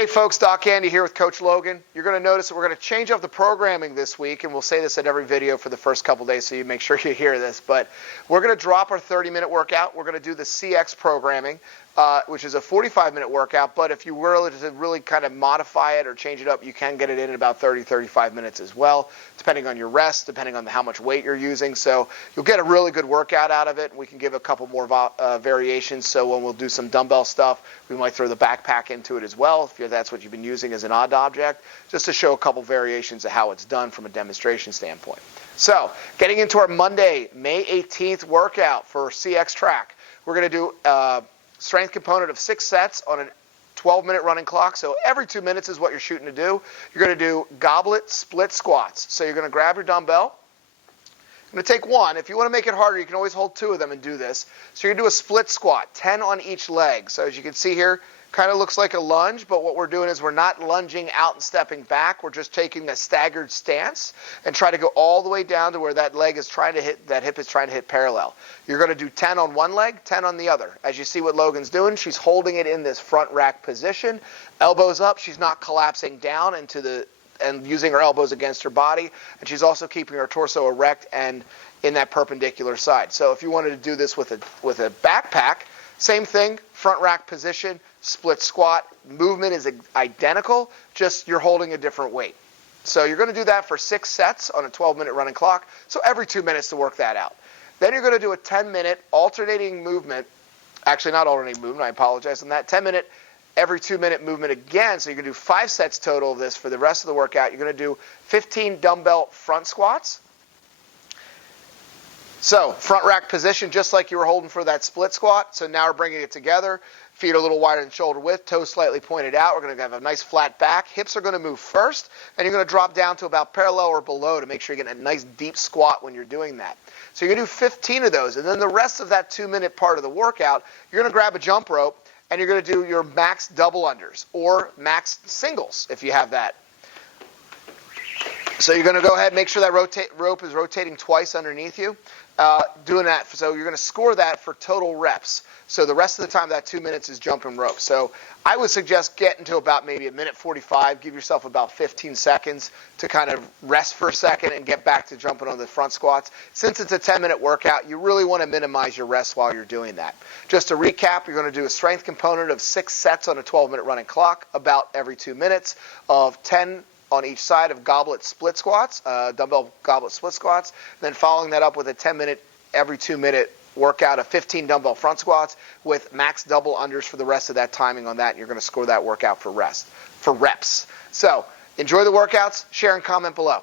Hey folks, Doc Andy here with Coach Logan. You're going to notice that we're going to change up the programming this week, and we'll say this at every video for the first couple days so you make sure you hear this. But we're going to drop our 30-minute workout. We're going to do the CX programming, which is a 45-minute workout. But if you were to really kind of modify it or change it up, you can get it in about 30, 35 minutes as well, depending on your rest, depending on how much weight you're using. So you'll get a really good workout out of it. We can give a couple more variations. So when we'll do some dumbbell stuff, we might throw the backpack into it as well, if that's what you've been using as an odd object, just to show a couple variations of how it's done from a demonstration standpoint. So getting into our Monday, May 18th workout for CX Track, we're going to do a strength component of 6 sets on a 12-minute running clock. So every 2 minutes is what you're shooting to do. You're going to do goblet split squats. So you're going to grab your dumbbell. I'm going to take one. If you want to make it harder, you can always hold 2 of them and do this. So you're going to do a split squat, 10 on each leg. So as you can see here, kind of looks like a lunge, but what we're doing is we're not lunging out and stepping back. We're just taking a staggered stance and try to go all the way down to where that leg is trying to hit, that hip is trying to hit parallel. You're going to do 10 on one leg, 10 on the other. As you see what Logan's doing, she's holding it in this front rack position. Elbows up, she's not collapsing down and using her elbows against her body, and she's also keeping her torso erect and in that perpendicular side. So if you wanted to do this with a backpack, same thing, front rack position, split squat. Movement is identical, just you're holding a different weight. So you're going to do that for 6 sets on a 12-minute running clock, so every 2 minutes to work that out. Then you're going to do a 10-minute alternating movement, actually not alternating movement, I apologize on that, 10-minute every 2-minute movement again, so you can do 5 sets total of this for the rest of the workout. You're going to do 15 dumbbell front squats. So front rack position, just like you were holding for that split squat. So now we're bringing it together. Feet a little wider than shoulder width, toes slightly pointed out. We're going to have a nice flat back. Hips are going to move first, and you're going to drop down to about parallel or below to make sure you're getting a nice deep squat when you're doing that. So you're going to do 15 of those, and then the rest of that 2-minute part of the workout, you're going to grab a jump rope, and you're going to do your max double unders or max singles if you have that. So you're going to go ahead and make sure that rope is rotating twice underneath you. Doing that, so you're going to score that for total reps. So the rest of the time, that 2 minutes is jumping rope. So I would suggest getting to about maybe a minute 45. Give yourself about 15 seconds to kind of rest for a second and get back to jumping on the front squats. Since it's a 10-minute workout, you really want to minimize your rest while you're doing that. Just to recap, you're going to do a strength component of 6 sets on a 12-minute running clock, about every 2 minutes, of 10 on each side of goblet split squats, dumbbell goblet split squats, then following that up with a 10-minute, every 2-minute workout of 15 dumbbell front squats with max double unders for the rest of that timing on that, and you're going to score that workout for reps. So enjoy the workouts, share and comment below.